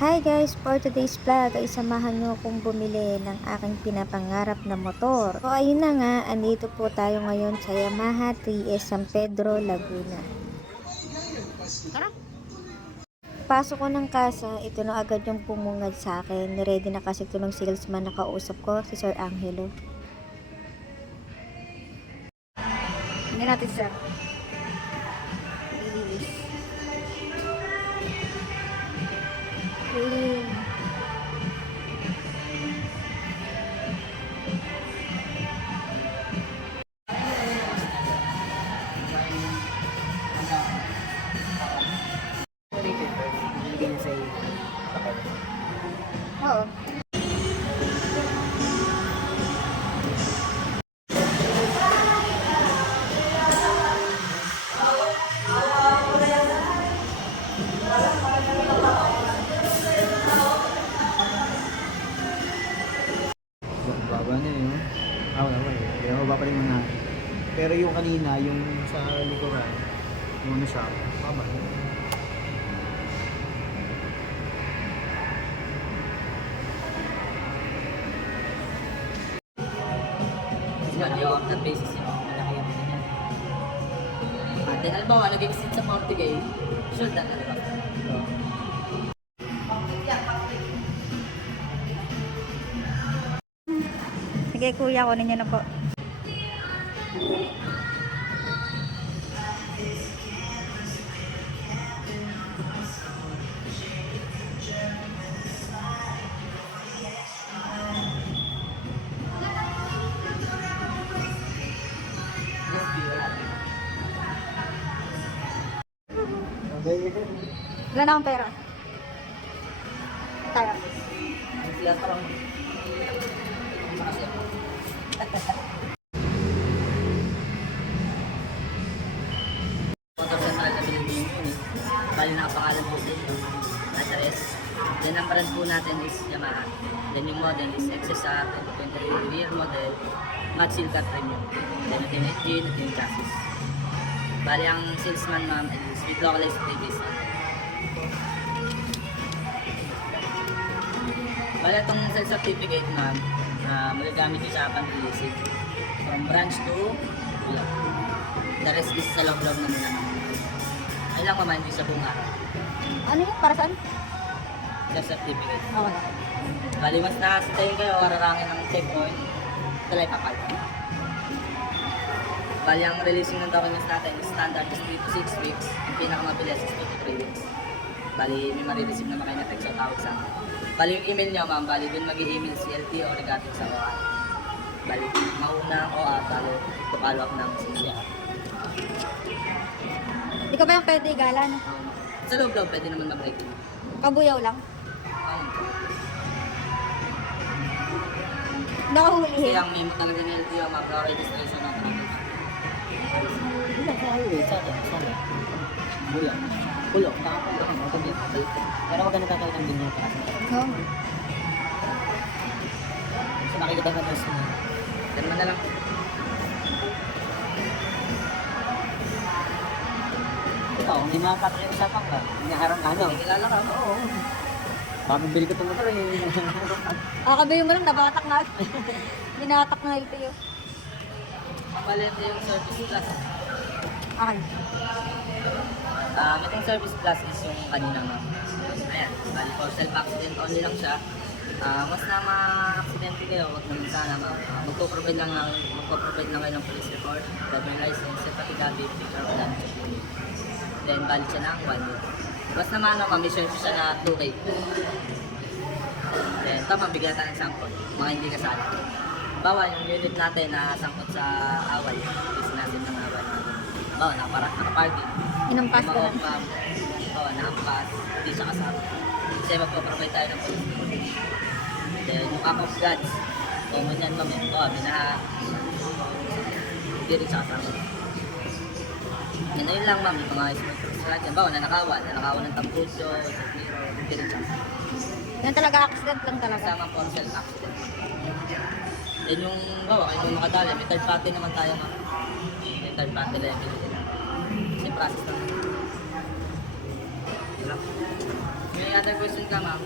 Hi guys! For today's vlog ay samahan nyo akong bumili ng aking pinapangarap na motor. So ayun na nga, andito po tayo ngayon sa Yamaha 3S San Pedro, Laguna. Pasok ko ng kasa, ito na agad yung pumungad sa akin. Ready na kasi ito ng salesman na kausap ko, si Sir Angelo. Hindi natin sir. 嗯。Pa eh. Kaya baba pa rin muna. Pero yung kanina, yung sa likuran, yung ano siya, baba. Kasi nga, yung after basis yun, malaki yung ano niya. At then, halimbawa, nag-exit sa 40k, sure na, ano ba? Sige kuya, kunin niyo na po. Wala. Wala na akong pera. Tayo. Ang sila parang... Central na. Bali nakapangalan po yung address. Then ang brand po natin is Yamaha. Then yung model is XSR 2023 rear model, Matte Silver Premium. Then ito yung engine, ito yung chassis. Bali ang salesman ma'am is with localized previous. Bali itong sales certificate ma'am, uh, magagamit yung sa releasing. From branch to wala. The rest is sa loob-loob na nila. Ay lang mama, hindi sa buong araw. Ano yun? Para saan? Sales certificate. Okay. Bali mas nakasitayin kayo, wararangin ng checkpoint. Talay papal. Bali ang releasing ng documents natin is standard is 3 to 6 weeks. Ang pinakamabilis is 2 to 3 weeks. Bali may marireceive naman kayo na text o tawag sa akin. Bali yung email nyo ma'am, bali dun mag-i-email si LTO regarding sa OA. Bali mauna ang OA, bali follow up ng CCR. Di ko ba yung pwede igala, no? Sa loob-loob pwede naman mag-rating. Kabuyaw lang. Um, Hindi ako kasi ang memo talaga ng LTO, ma'am, no registration ng traffic. Hindi sa highway, sa atin, sana. Buya. Pulo, kakapulo ka mo, kundi balik ka. Pero wag ka nagkakalit ng ganyan ka. Oo. So makikita ka doon sa... Ganun na lang. Ikaw, hindi makakapakiusapan ka. Inaharang ano. May kilala ka, oo. Pabibili ko itong motor eh. Kakabayo mo lang, nabatak na. Binatak na ito yun. Mabalente yung service plus. Okay. Um, itong service plus is yung kanina ma'am. Ayan, bali for self-accident only lang siya. Ah, mas na ma-aksidente kayo, wag naman sana ma'am. Uh, magpo-provide lang lang, magpo-provide lang kayo ng police report, driver license, at gabi, picture of damage. Then, bali siya ng one year. Mas naman ano, ma'am, i-share siya na 2K. Then, tama, bigyan tayo ng sample. Mga hindi kasali. Bawa, yung unit natin na sangkot sa away, is natin ng Bawa, nakapara, nakaparking. Inampas. Mga ma'am, oo, nakampas, hindi siya kasama. Kasi magpaprovide tayo ng police. Then, yung act of gods, common yan yan. Oo, binaha. Hindi rin siya kasama. Yan na yun lang ma'am, yung mga trucks na dyan. Bawa, nanakawan, nanakawan ng tampuso, hindi rin siya kasama. Yan talaga, accident lang talaga. Kasama po ang self-accident. Then yung, bawa, kayo yung makadali, may third party naman tayo ma'am. May third party liability na. Kasi process lang. Lang. May other question ka, ma'am?